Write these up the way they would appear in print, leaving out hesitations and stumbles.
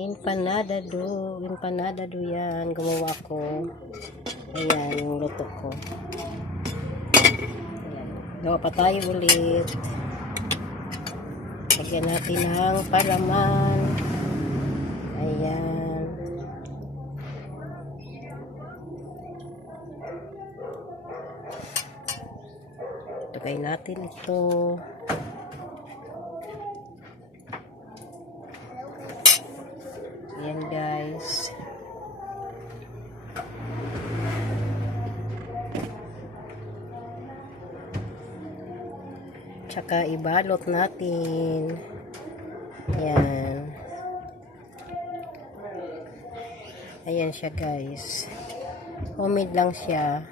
Empanada do yan. Gumawa ko. Ayan, yung luto ko. Ayan. Gawa pa tayo ulit. Lagyan natin ng palaman. Ayan. Lagay natin ito. Ayan guys. Tsaka ibalot natin. Ayan. Ayan siya guys. Homemade lang siya.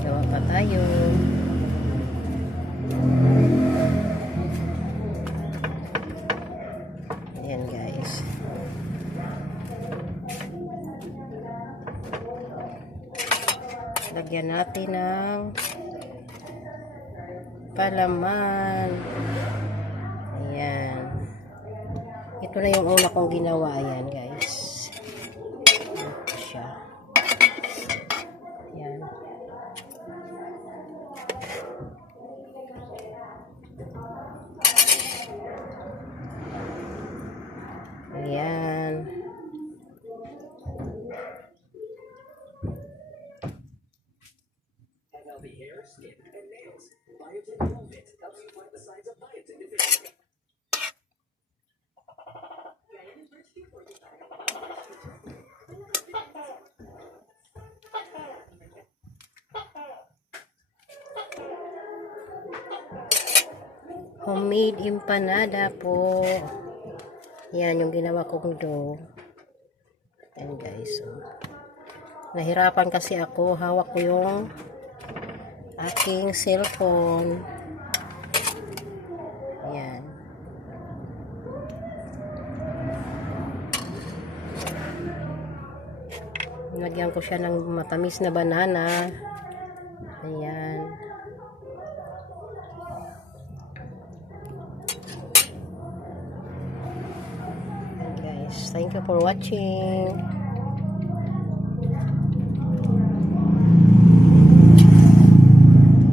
Gawa pa tayo. Ayan guys. Lagyan natin ng palaman. Ayan. Ito na yung una kong ginawa. Ayan guys. Ito siya. Ayan. Ayan. Homemade empanada po. Yan yung ginawa kong dough. Ayan guys. So, nahirapan kasi ako. Hawak ko yung aking cellphone. Ayan. Nilagyan ko siya ng matamis na banana. Ayan. Thank you for watching.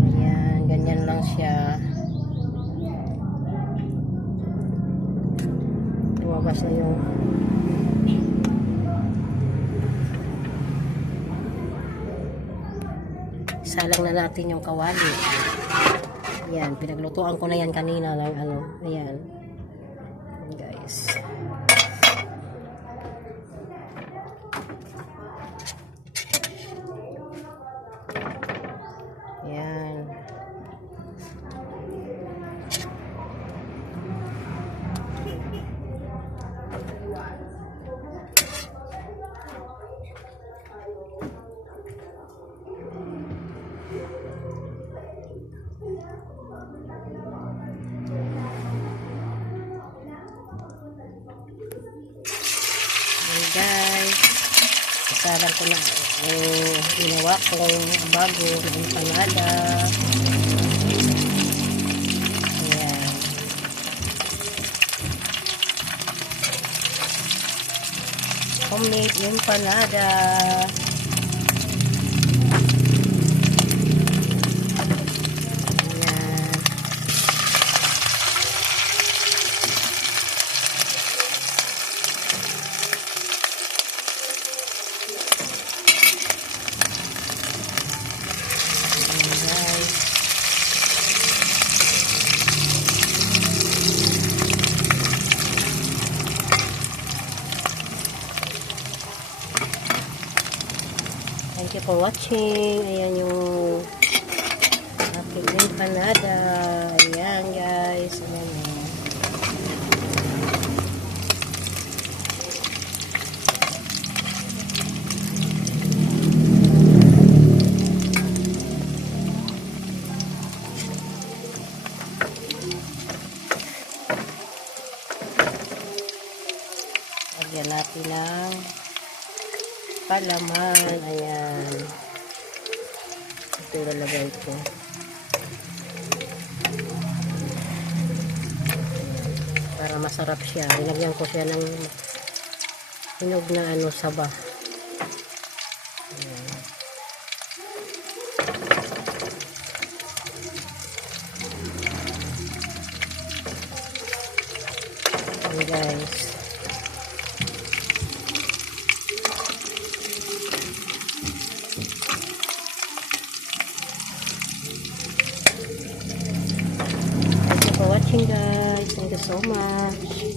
Ayan, ganyan lang siya. Lumabas na yung isalang na natin yung kawali. Ayan, pinaglutuan ko na yan kanina ng ano. Ayan. Guys. Ayan. Guys, isalang ko na ginawa kong bago na empanada. Ayan. Homemade empanada. Thank you for watching. Ayan yung aking empanada. Ayan guys. Ayan. Lagyan natin ng palaman. Ayan. Ito ilalagay ko. Para masarap siya. Linagyan ko siya ng hinog na ano, saba. Ayan guys. Thank you for watching guys. Thank you so much.